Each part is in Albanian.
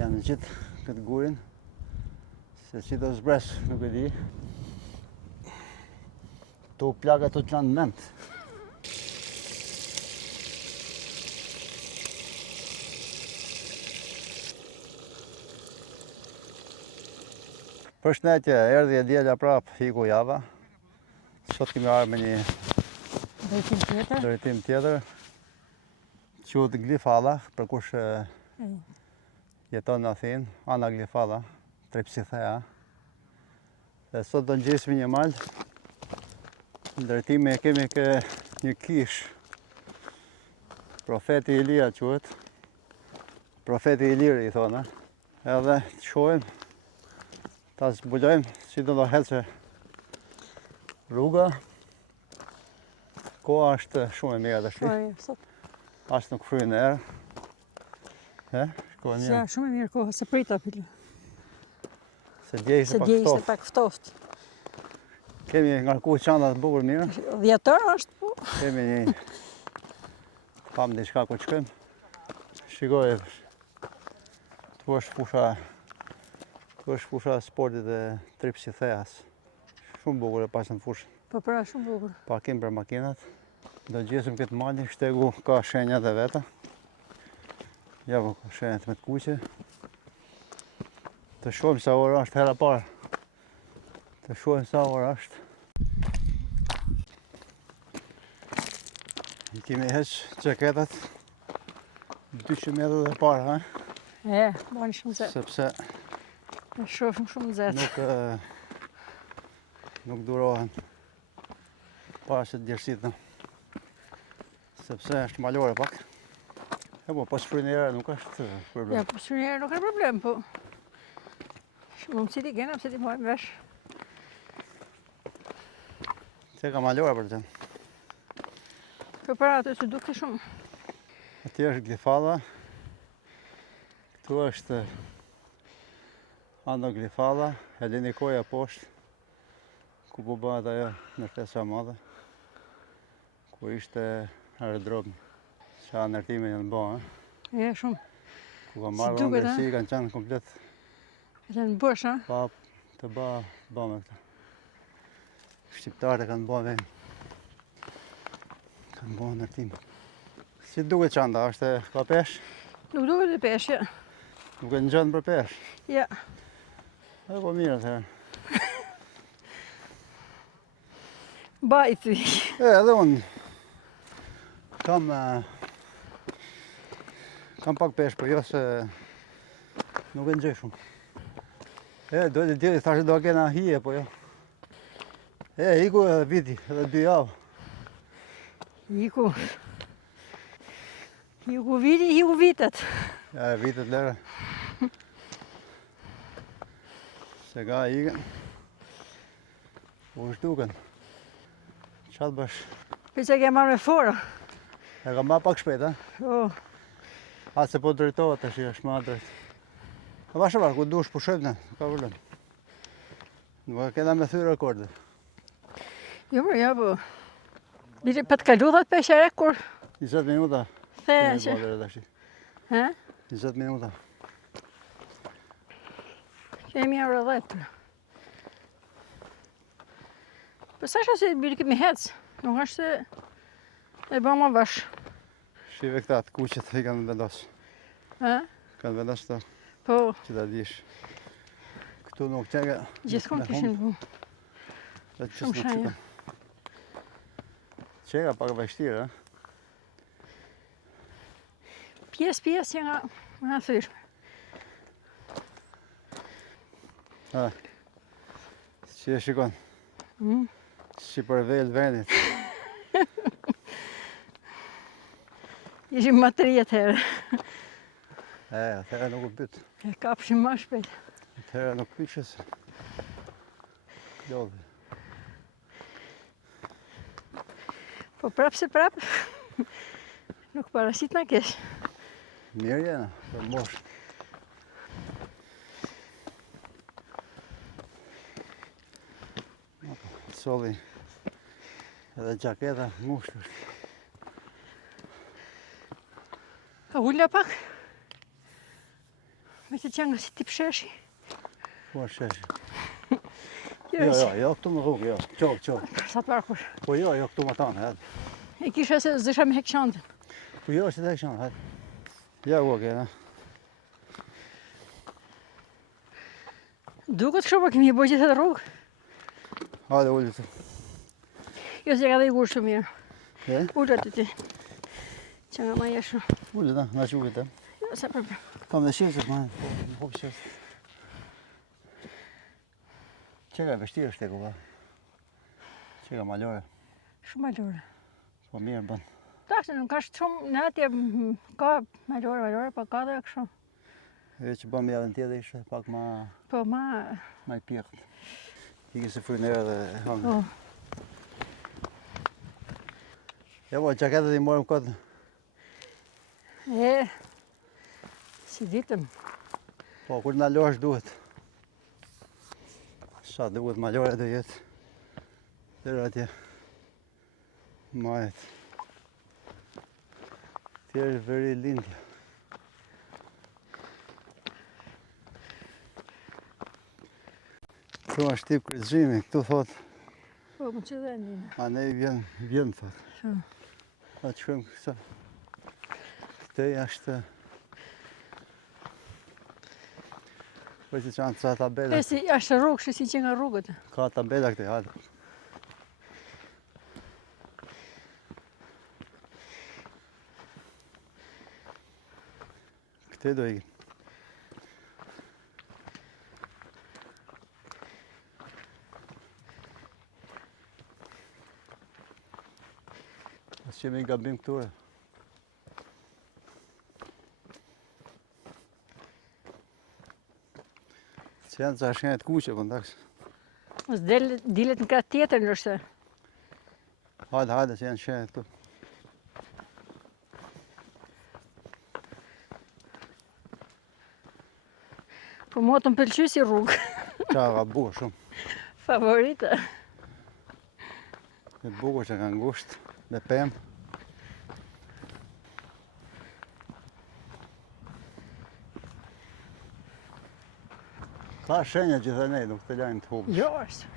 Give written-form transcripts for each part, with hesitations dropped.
Janë gjithë këtë gurin, se si do zbres, nuk e di. Tu plaga të qanë nëndë. Përshëndetje, erdhi e dielja prap, hiku java. Sot kemi arë me një drejtim tjetër. Quhet Glifalla, për kush jeton në Athinë, ana Glifalla, Trepsithea. Dhe sot do ngjesim një mal. Në drejtime kemi një kish. Profeti Ilia quhet. Profeti Iliri i thonë. Edhe të shohim, ta zbulojmë si do hecë rruga. Koha është shumë e mirë tash. As nuk fryn erë. Koha mirë. Ja, shumë e mirë koha, se prita pili. Se dje ishte pak ftoft. Kemi ngarku çanta të bukur mirë. Dhjetor është po. Kemi një pam diçka ku shkojmë. Shikoj. Tu është fusha sportit e Trepsitheas. Shumë bukur e pasën fushë. Po pra, shumë bukur. Parkim për makinat. Do gjesim këtë malin, shtegu ka shenjat e veta. Ja po ka shenjat me të kuqe. Të shohim sa ora është hera parë. Të shohim sa ora është. I kemi heq gjaketat 200 metrë dhe parë, ha? Bani shumë zetë. Sepse E shohim shumë zetë. Nuk durohen para se të djersitën. Sepse është malore pak. Po shfryn era nuk është problem. Ja, po shfryn era nuk është problem, po. Shumë si ti gena, se ti mojmë vesh. Se ka malore për të qenë. Po para atë se duke shumë. Ati është Glifalla. Këtu është Ando Glifalla, Helenikoja poshtë, ku po bëhet ajo ndërtesa madhe, ku ishte aerodromi. Qa ndërtime janë bërë, Ja, shumë. ku ka marrë ndërsi, kanë qenë komplet. Janë bësh, ha? Pa të ba me këta. Shqiptarët kanë bërë vend. Kanë bërë ndërtime. Si duket çanta, ka pesh? Nuk duket e pesh, ja. Nuk e ngjën për pesh? Ja. Po mirë atëherë. Bajti. Edhe unë kam pak pesh, po jo se nuk e ngjej shumë. Do të djeli, thashë do kena hije, po jo. Iku edhe viti, edhe 2 javë. Iku viti, iku vitet. Vitet lere. Se ka ikën. U shduken. Qatë bësh? Për që ke marrë me fora. E ka marrë pak shpejt, ha? O. Se po drejtohet tash, është ma drejt. Vashe ku dush pushojmë ne, ka problem. Nuk kena me thyr rekorde. Jo, ja, po. Bile për të kalu dhët peshe rekord. 20 minuta. The që. 20 minuta. Kemi arë 10. Për sa shë se bile kemi hecë. Nuk është se e bëma vash. Shive këta të kuqet i kanë vendos. Kanë vendos të Po. Që ta dish. Këtu nuk qega. Gjithkon kishin bu. Shumë shenja. Qega pak vështirë, Pjesë që nga thyshme. Që e shikon? Që përvejl venit. Ishim materijet herë. Atëherë nuk u pyt. E kapshim ma shpejt. Atëherë nuk pyqës. Lodhi. Po prap se prap. Nuk parasit na kesh. Mirë jena, për mosh. Solli edhe gjaketa ngushtë. A ulla pak? Me të qenë nga si tip sheshi. Po sheshi. Jo, Jo, këtu më rrugë, jo. Qo. sa të parkush. Po jo, këtu më tanë, hajde. E kisha se zësha me hek qantën. Po jo, që të hek qantën, hajde. Ja, u kena. Duket kështu, po kemi bëj gjithë të rrugë. Hajde, ullë të. Jo se ka dhe i gurë shumë mirë. E? Ullë atë ti. Që nga ma jeshu. Ullë të, nga që ujtë. Jo, se problem. Kam dhe shesët, ma. Në hopë shesët. Që ka vështirë është e kuva? Që ka malore? Shumë malore. Po mirë bën. Takse nuk ka shumë, në atje ka malore, po ka dhe kështu. E që bëm javën tjetër ishte pak ma Po ma... i pjekët. Ike se frynera dhe hangë. Ja po, qaketet i morëm këtë. E... Si ditëm. Po, kur në losh duhet. Sa duhet malore do jetë. Tërë atje. Majet. Tjerë veri lindja. Këtu është tip kryzimi, këtu thot, Po, më që dhe njënë. a ne vjen thot. Shumë. A që shkëm kësa. Këtej është... Po që qanë ca tabela. E si ashtë rrugë, shi si që nga rrugët. Ka tabela këtej, hajde. Këtej do ikin. Asë qemi gabim këture. Që janë ca shkenjet kuqe, po ndaks. Mos dilet në kratë tjetër nështë. Hajde, që janë shkenjet këtu. Po mua të më pëlqy si rrugë. Qa ka bukur shumë. Favorita. E bukur që ka ngusht, me pemë. Ka shenja gjithanej, nuk të lajnë të hubë. Jo është.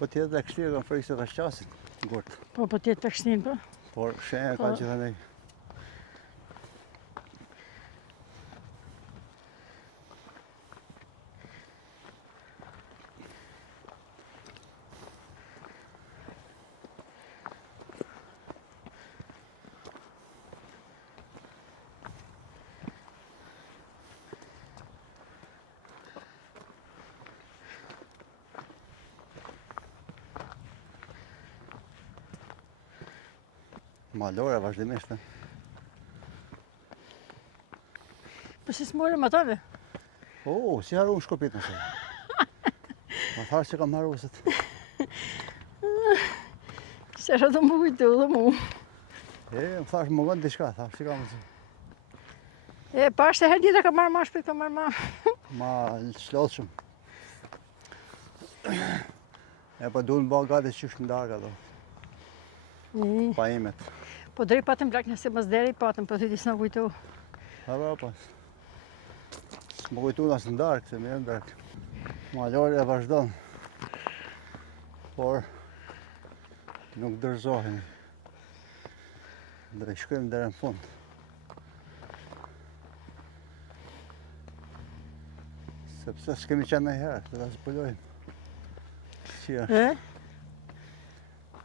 Po tjetë dhe kështirë kanë frikë se ka shqasin, gurtë. Po tjetë të kështin, po. Por shenja ka gjithanej. Malore vazhdimisht. Po si s'morëm atave? Si haru në shkopit nëse. Ma tharë që kam haru sët. Se është të më kujtu dhe mu. Më thash më gënë diçka, thash që kam nëse. E pashtë e herë dita ka marrë ma shpejt, ka marrë ma. Ma shlodhshëm. E po du në ba gati që është ndarga do. Pa imet. Po drejt patëm blak nëse mos deri patëm, po ty disë në kujtu. Hara pas. S'më kujtu nësë ndarkë, se mirë ndarkë. Malore e vazhdojnë. Por nuk dërzohen. Dhe shkojmë dhere në fund. Sepse s'kemi qenë në herë, të da s'pullojmë. Si është.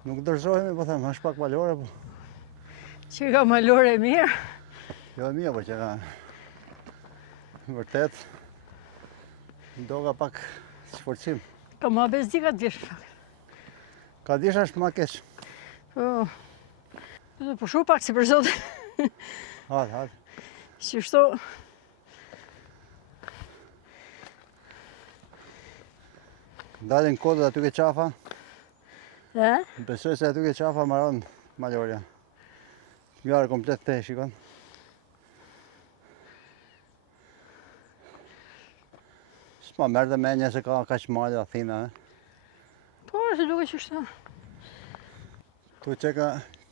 Nuk dërzohemi, po them, është pak malore, po. Që ka malore e mirë. Jo e mirë, po që ka vërtet do ka pak sforcim. Ka ma bezdi ka të vishë. Ka disha është ma keq. Po, dhe po shu pak si për zote. Hajde. Që shto... Dalin kodët aty ke qafa. E? Besoj se aty ke qafa maron malorja. Njarë komplet te, shikon. S'ma merë dhe menja se ka kaq malja Athina, Po, se duke që shto. Tu që ka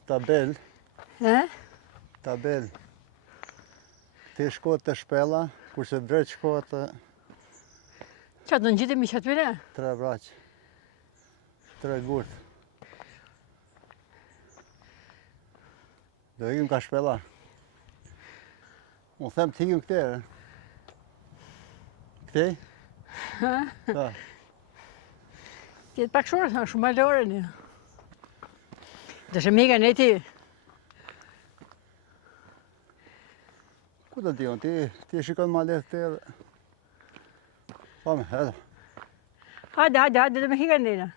tabel, E? tabel. Ti shkohet të shpella, kurse drejt shkohet të Që do në gjitemi që atyre? 3 vraq. 3 gurt. Do ikim ka shpella. Unë them të ikim këtere. Këtej? Da. Tjetë pak shorë, sa shumë malore një. Dhe shë mega në ti. Ku të dion, ti shikon ma letë të edhe. Pame, edhe. Hajde, dhe me hika njëna.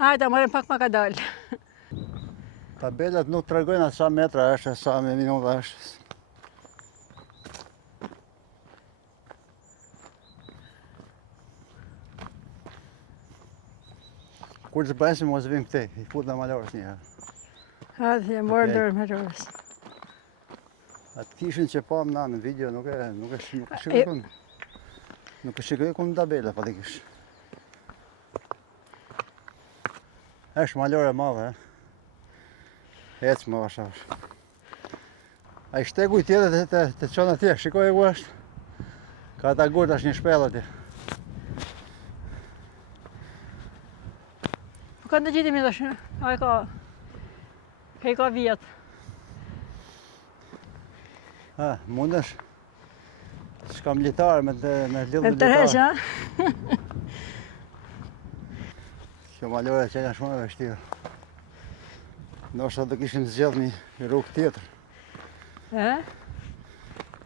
Hajde, ta marrëm pak ma ka dalë. Tabelat nuk të regojnë atë sa metra është, sa me minuta është. Kur të bëjnë mos vim këtej, i fut në malorës njëherë. Hajde, jam morë ndërë me rrës. Atë kishin që pam na në video nuk e shikoj. Nuk e shikoj ku në tabela pa të kish. Është malore e madhe, Ecë më vashash. A i shtegu i tjetër të qonë atje, shikoj e ku është. Ka ta gurt është një shpellë atje. Po kanë të gjitimi dhe shë, a e ka vjetë. Mundesh. Shkam litarë me lidhë Me litarë. të tërheqë, ha? Kjo malore që janë shumë e vështirë. Ndoshta do kishim zgjedh një rrugë tjetër.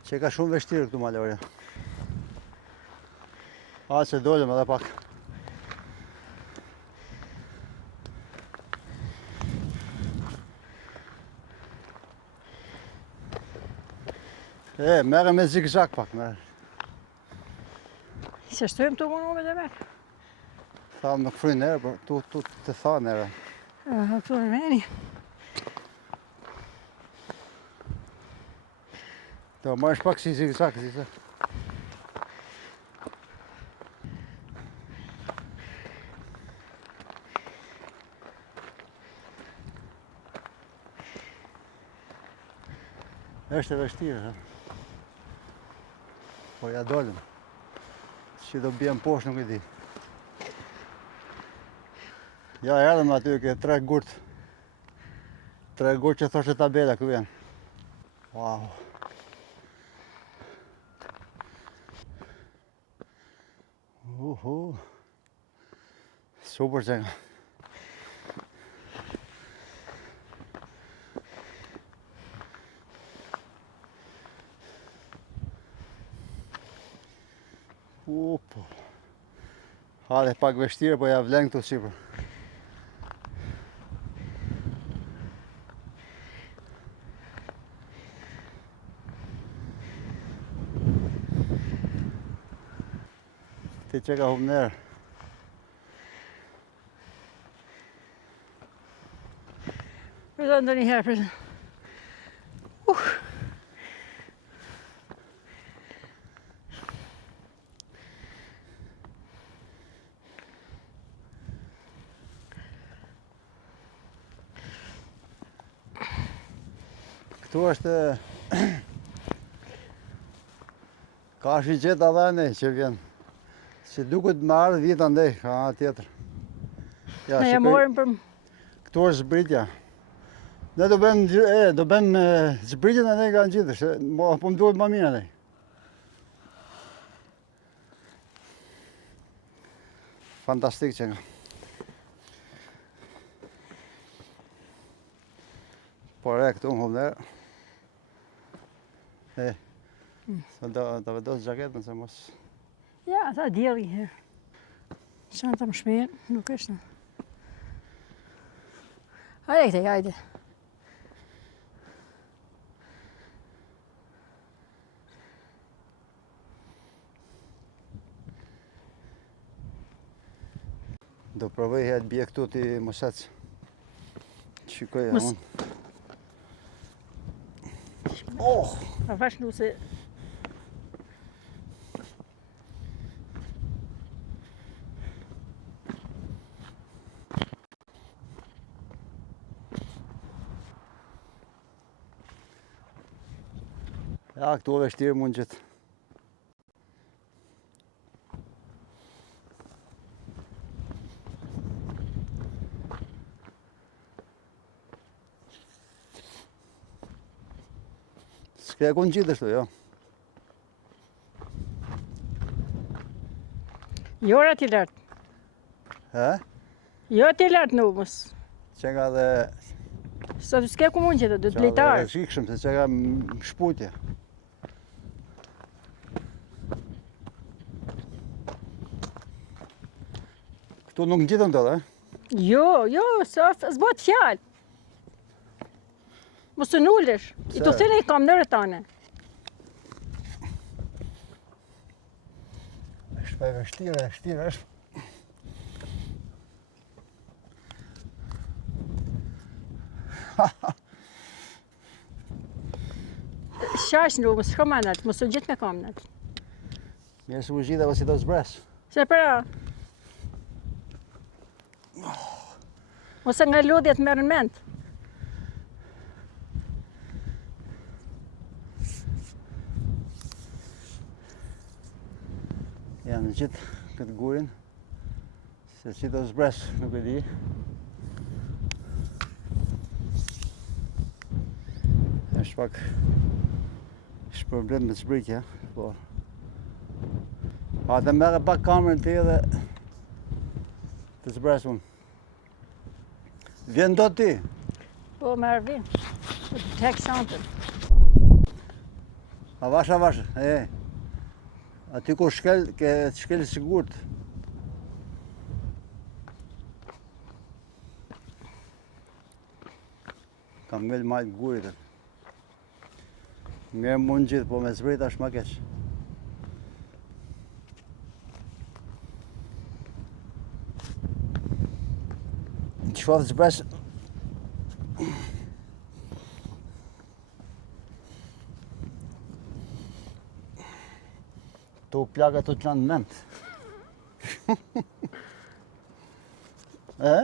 Që ka shumë vështirë këtu malore. Se dolëm edhe pak. Merre me zigzag pak, merre. Se shtojmë të unë me dhe merë. Thamë nuk frynë nërë, por tu të tha nërë. Tu në meni. Do marrësh pak si zigzag, Është e vështirë, ha? Po ja dolëm. Që do bjem poshtë nuk e di. Ja erdhëm aty ke 3 gurt. 3 gurt që thoshe tabela ku janë. Wow. Super që nga. Po. Hale pak vështirë, po ja vlen këtu sipër. Ti që ka humë nërë. Përdo ndë një herë, përdo. Këtu është ka shi gjetë adha e nej që vjen. Si duket më ardhë vit andej, ka nga tjetër. Ne jam morën për... Këtu është zbritja. Ne do bëjmë zbritjen e nej nga në gjithësh, po më duhet më mirë e nej. Fantastik që nga. Por këtu më hëmë do vendos gjaketën se mos... Ja, ata djeli herë. Çanta më shmerë, nuk është. Hajde këtej, hajde. Do provoj herë të bje këtu ti mos ecë. Shikoj e unë. A vash nu se... Ja, këtu e vështirë mund gjithë. S'ke kun gjithë ashtu, jo. Jo ti lartë. He? Jo ti lartë në umës. Që nga dhe... Sa të s'ke ku mund që të lejtarë. Shikshëm, se që nga shputje. Këtu nuk në gjithëm të dhe, Jo, s'bët fjallë. Mos të nullesh. I të thënë i kam nërë tane. është pa e vështirë është. Shash në umës, shko manat, mos të gjithë me kamnat. Mirë se u gjitha vë si do zbres. Se pra. Ose nga lodhjet merë në mend. Janë gjithë këtë gurin, se si do zbres nuk e di. Është pak problem me zbritja, po. Pa të merë pak kamerën të dhe të zbres unë. Vjen do ti? Po, merë vinë. Po të tek shantën. A vash, e. Aty kur shkel, ke të shkel sigurt. Kam ngell majtë gurit. Mirë mund gjithë, po me zbrit është ma keq. Qëfar të zbres... Tu plaka të qanë në mend. E?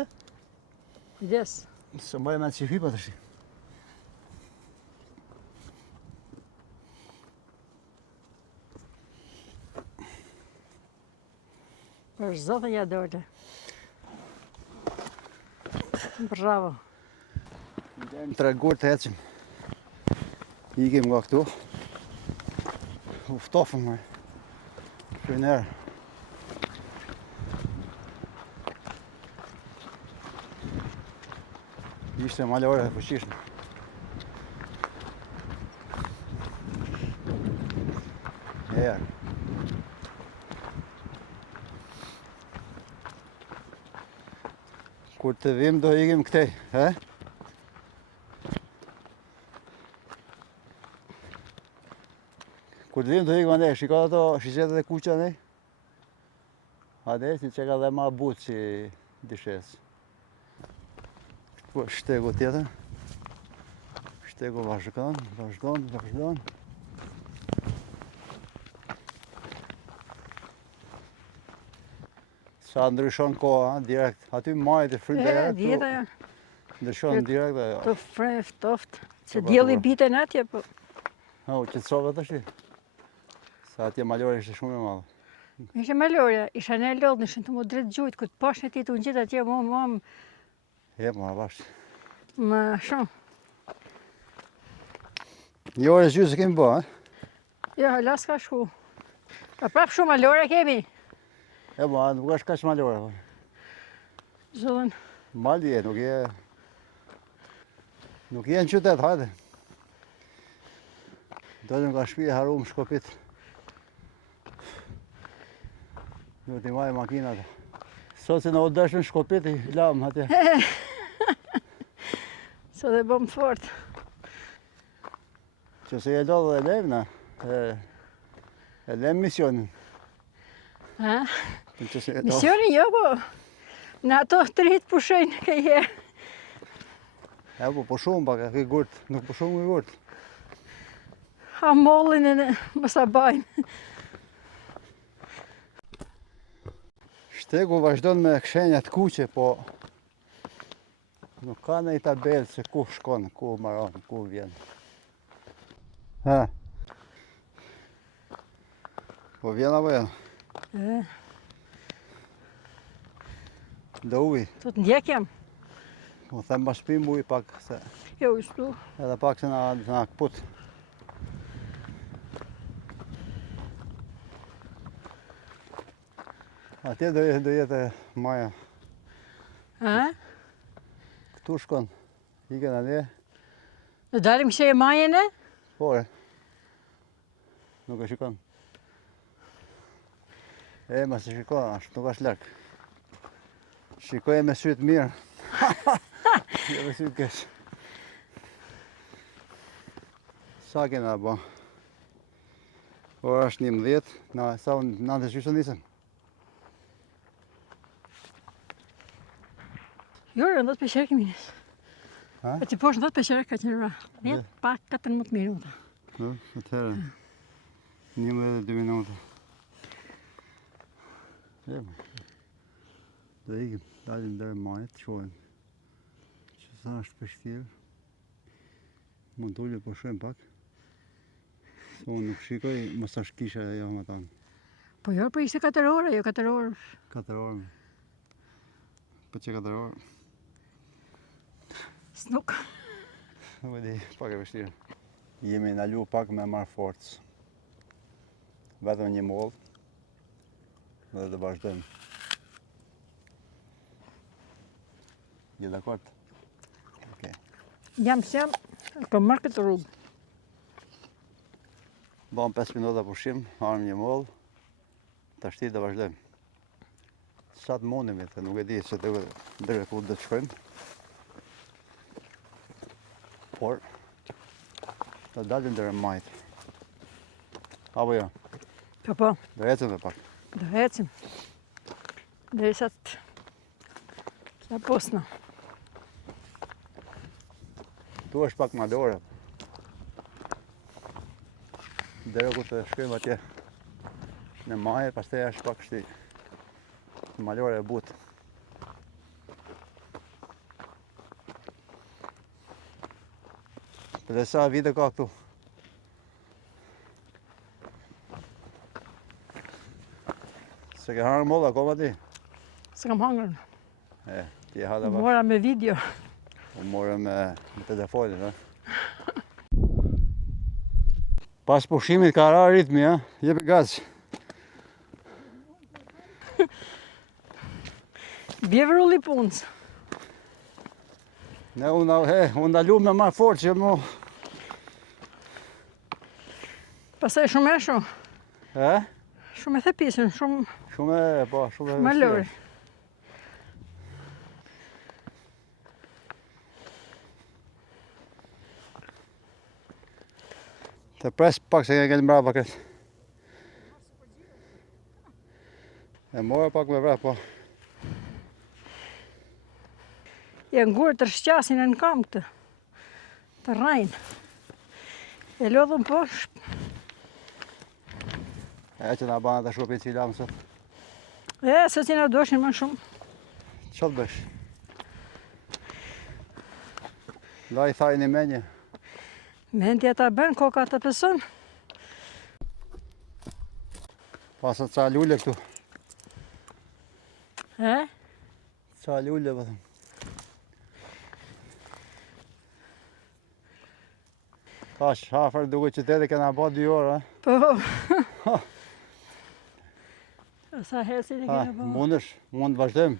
Yes. Se mbaj me që hypa të shi. Për zotë ja dole. Bravo. Ndajmë 3 gurë të ecim. Ikim nga këtu. Uftofëm me. Shënerë. Ishte malore dhe fuqishme. Herë. Kur të vim do ikim këtej, he? Kur të vim do ikim ande, shiko ato shizet dhe kuqa ne? Ade, si që ka dhe ma butë që dishes. Po shtegu tjetër. Shtegu vazhdon. Sa ndryshon koha, direkt. Aty majt e fryt direkt. Djeta ja. Ndryshon direkt dhe... Të ftoft. Se djeli biten atje, po. Ha, u qëtësove të shti. Sa atje malore ishte shumë e madhe. Ishte malore, isha ne lodhë, nëshën të mu dritë gjujtë, këtë pashnë ti të unë gjithë atje, më... Je, ma bashkë. Më shumë. Një orë zhjë se kemi bo, e? Jo, las ka shku. A prapë shumë malore kemi. E, ma, nuk është kaq malore. Zullën. Mali je, nuk je... Nuk je në qytet, hajde. Dojmë nga shpi e haru më Shkopit. Nuk t'i maj makinat. Sot se në odeshme në Shkopit, i lam atje. Sot e bëm fort. Që se e lodhë dhe levna, e lem misionin. Ha? Misionin? Misionin jo, po. Në ato të rritë pushojnë ke herë. E, po shumë pak, ke gurt, nuk po shumë i gurt. Ha mollin e mësa bajnë. Shtegu vazhdon me kshenjat kuqe, po nuk ka në i tabelë se ku shkon, ku maron, ku vjen. Ha, Po vjen apo jo? Do uj. Të ndjek jam. Po them pas pim uj pak se Jo, ishtu. edhe pak se na kput. Atje do jetë maja. Këtu shkon. Ikën atje. Do dalim që e majën e? Po e. Nuk e shikon. Ma se shikon, ashtë nuk është larg. Shikoj me sytë mirë. Jo me sytë keq. Sa kena bo? Ora është 11, sa unë 9:00 nisëm. Jo, në 10 peshere kemi njës. E që poshtë në 10 peshere ka qenë ra. 10 pak 14 minuta. Atëherë, 11:02 minuta. Do ikim, dalim deri majt, qojmë. Që sa është pështirë. Mund t'ullë po shojmë pak. Unë nuk shikoj, mos është kisha jo më tanë. Po jo, po ishte 4 orë, jo 4 orë. 4 orë. Po që 4 orë. Snuk. Nuk e di, pak e vështirë. Jemi nalu pak me marrë forcë. Vetëm një mollë. Dhe të vazhdojmë. Je dakord? Okej. Jam që jam, po marrë këtë rrugë. Bam 5 minuta pushim, marrim një mollë. Tashti të vazhdojmë. Sa të mundemi, nuk e di se deri ku do të shkojmë. Por do dalim deri majt. Apo jo? Po. Do ecim dhe pak. Do ecim. Derisa të posna. Tu është pak malore. Deri ku të shkojmë atje në majë, pastaj është pak shti malore e butë. Dhe sa vite ka këtu? Se ke hangër molla akoma ti? Se kam hangër. Ti e hada pak. Mora me video. U morëm me telefonin, ha? Pas pushimit ka ra ritmi, ha? Jepi gaz. Bje vërulli punës. Ne unë dalu me marrë forë që mu... Pasaj shumë e shumë. Shumë e thepisën, shumë... Shumë e Shumë e lori. Të pres pak se ke mbrapa këtë. E mora pak me vrap, po. E ngurë të rëshqasin e në kam këtë. Të rajnë. E lodhën poshtë. E që nga banë të shupi cila mësët. Se që nga doshin më shumë. Që të bësh? La i thaj një menje. Mendja ta bën, koka të pësën. Pasët ca lulle këtu. Ca lulle, vëthëm. Ka shafër duke qyteti kena ba 2 orë, Po. Sa herë si të kena ba. mund të vazhdojmë.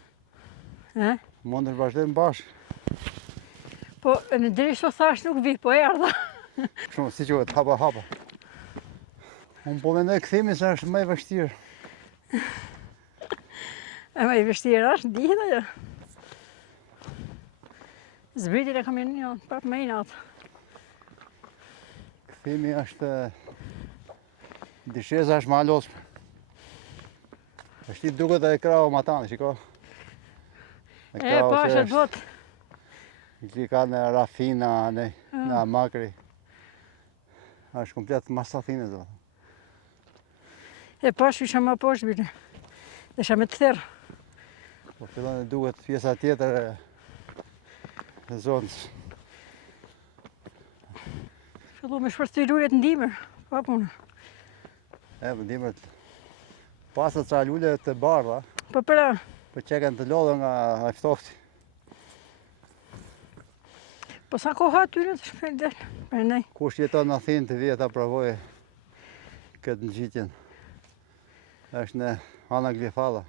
Mund të vazhdojmë bashkë. Po, në diri shto thash nuk vi, po erdha. Shumë, si quhet, hapa. Unë po mendoj këthimi se është më i vështirë. E më i vështirë është, dihet ajo. Zbritin e kam e një, prapë me i natë. Këthimi është... Disheza është ma losme. është i duket e krau ma tanë, shiko. Po është e botë. Që ka në rafina, në makri. është komplet masafine, do. Po është isha ma poshtë, bile. Dhe isha me të therë. Po fillon e duket pjesa tjetër e zonës. Fillu me shpërthy luret në dimër. Pa punë. Ndimër Pasë ca lule të bardha, Po pra, po qeken të lodhë nga eftofti. po sa koha atyre të shpër del, për nej. Kush jeton në Athinë të vjetë ta provojë këtë ngjitjen. Është në Ana Glifalla.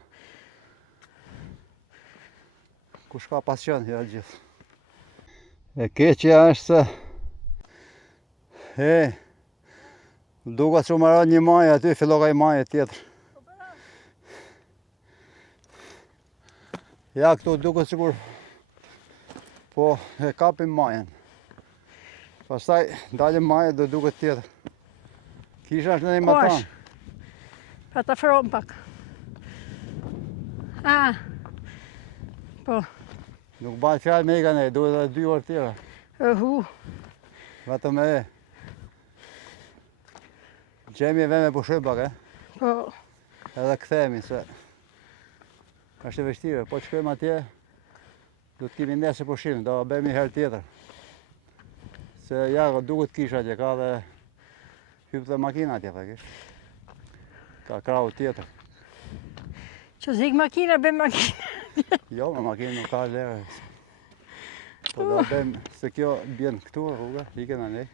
Kush ka pasion, jo gjithë. E keqja është se duket që marrë një maj aty, fillo ka i maj tjetër. Ja këtu duket sikur po e kapim majën. Pastaj dalim majë do duket tjetër. Kisha është në një matan. Pa ta fron pak. Po. Nuk bajt fjalë me i kanë, duhet edhe 2 orë tjera. Vetëm e. Gjemi e veme pushoj pak, Po. Edhe kthehemi se është e vështirë, po shkojmë atje, do të kemi nesër pushim, do bëjmë një herë tjetër. Se ja, duket kisha atje, ka dhe hyp dhe makina atje fakisht. Ka krau tjetër. Që zik makina, bëjmë makina. Jo, me makinë nuk ka lere. Po do bëjmë, se kjo bjen këtu rruga, ike në nej.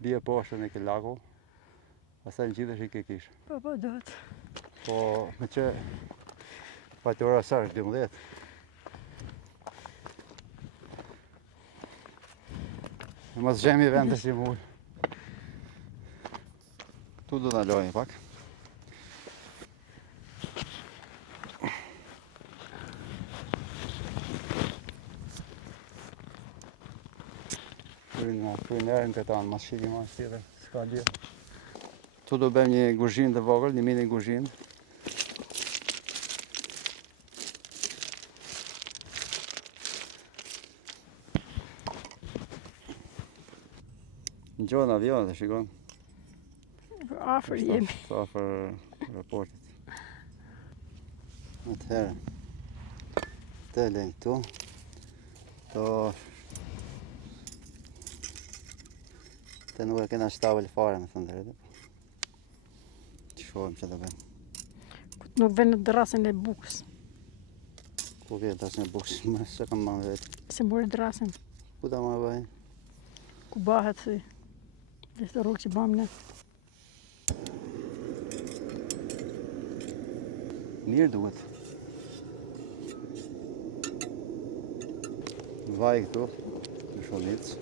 Bje poshtë në ke laku. Pastaj në gjithë është i ke kishë. Po, duhet. Po, me që pati ora sa është 12. Në mos gjemi vend të si mullë. Tu do në lojnë pak. Kujnë erën këta në mas shiki mas tjetër, s'ka dje. Tu do bëjmë një guzhinë të vogël, një mini guzhinë. Në gjohën avionët e shikon. Afër jemi. Afër raportit. Atëherë, të lejmë këtu. Të nuk e kena shtabël fare me thënë drejtë. Që shohim që të bëjmë. Nuk vjen në drasën e bukës. Ku vjen drasën e bukës? Se kam ma vetë. Se mori drasën. Ku ta ma bëjmë? Ku bahet si. Dhe rrugë që bëmë ne. Mirë duhet. Vaj këtu, në sholicë.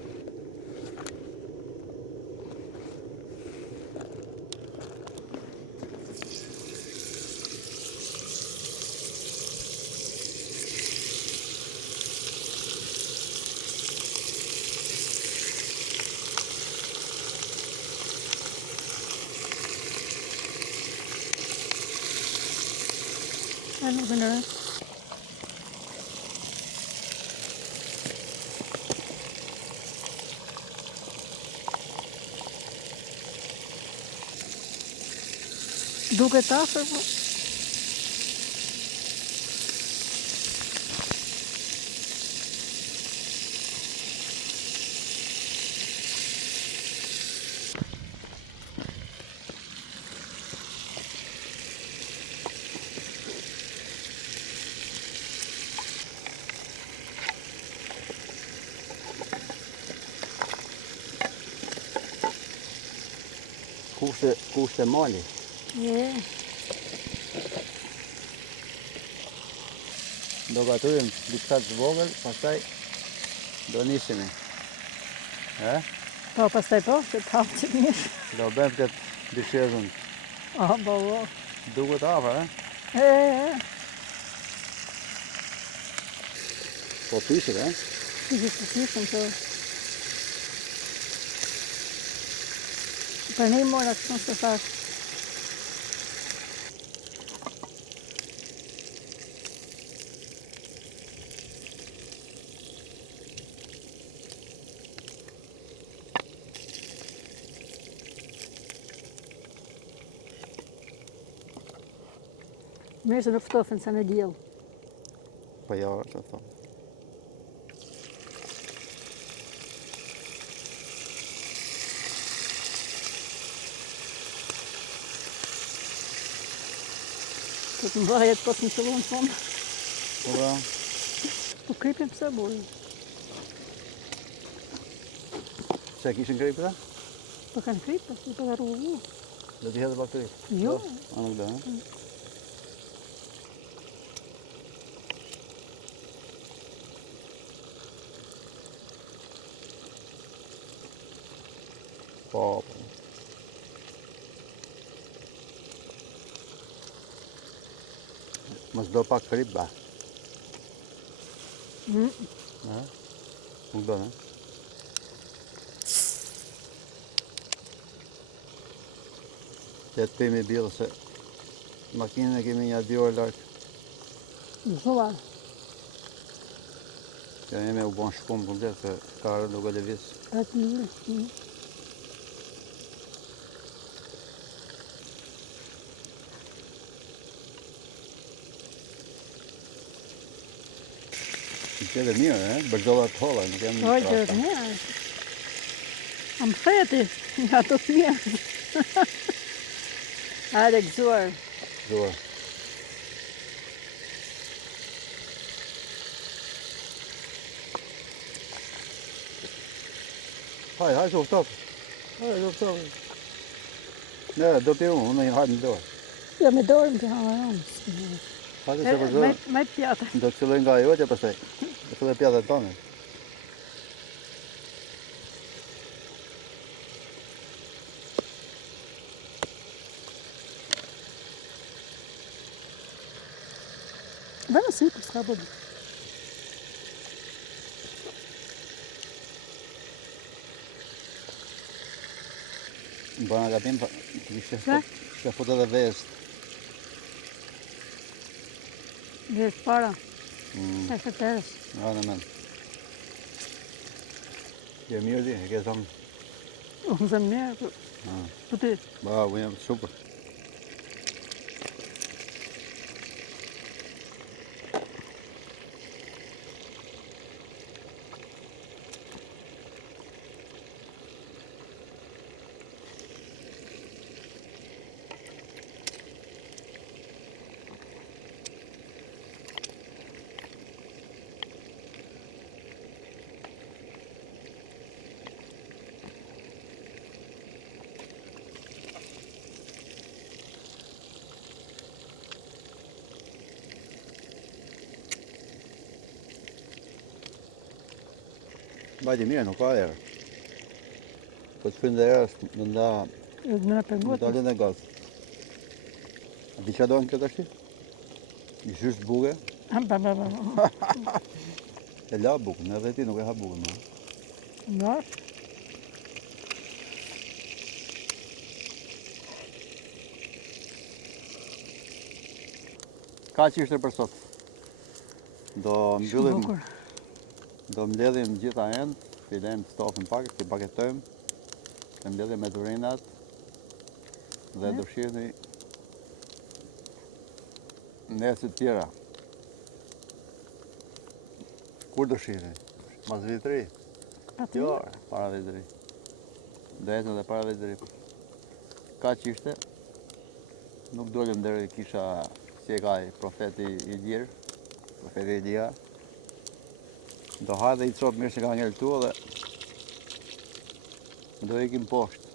Nuk në rë. Duket afër, po. Kushte mali. Do gaturim diçka të vogël, pastaj do nisemi. Po, pastaj po, që të hapë që të njështë. Do bëjmë këtë dyshezën. Po. Duket afër, Po pishit, Pishit, po. Për ne i mora këtë nësë të thash. Mirë se nuk ftofën sa në diell. Po ja, që thonë. Po të mbajet pas në qëllon tonë. Po da. Po kripin pëse bojë. Se kishin krip këta? Po kanë krip, po të rrugu. Do t'i hedhë pak krip? Jo. A nuk da, ha? Po, po. Mos do pak krip, ba. Ha? Nuk do, ne? Të pemi bjellë se makinën e kemi një 2 orë larkë. Në shova. Ja jemi u bon shkumë komplet se karë nuk e lëviz. Atë një. Që dhe mirë, bërgjolla të holla, nuk jam një Oj, trashta. gjërë mirë. Am theti, nga të të mirë. Hajde gëzuar. Zuar. Haj, shof top. Haj, shof top. Ne, do piru, unë një hajtë në dorë. Ja me dorë më të haramës. Hajtë se përzorë. Me pjata. Do të filloj nga ajo që pastaj. Do filloj pjatat tonë. Bëna si për s'ka bëdë. Më bëna gabim, kishte foto dhe vest. Dhe para. E shëtërës. Ja, në men. Je mirë di, e ke thonë. Unë zemë mirë. Po ti. Ba, unë jam super. Bajti mirë, nuk ka erë. Po të fynë dhe erës, më nda... Në Më pengot. dalin dhe gaz. A di që dojnë kjo të ashti? I shysht buke. Ba. E la bukën, edhe ti nuk e ha bukën. Nash. Ka që ishte për sot. Do mbyllim, Bukur. do mbledhim gjitha endë, filem të stofën pak, të paketojmë, të mbledhim me turinat, dhe do shihni nesër tjera. Kur do shihni? Mas vitri? Jo, para vitri. Do ecëm dhe para vitri. Ka që ishte, nuk dolim deri kisha si e ka profeti i lirë, profeti Elia. Do ha dhe i copë mirë që ka ngellë tu dhe do ikim poshtë.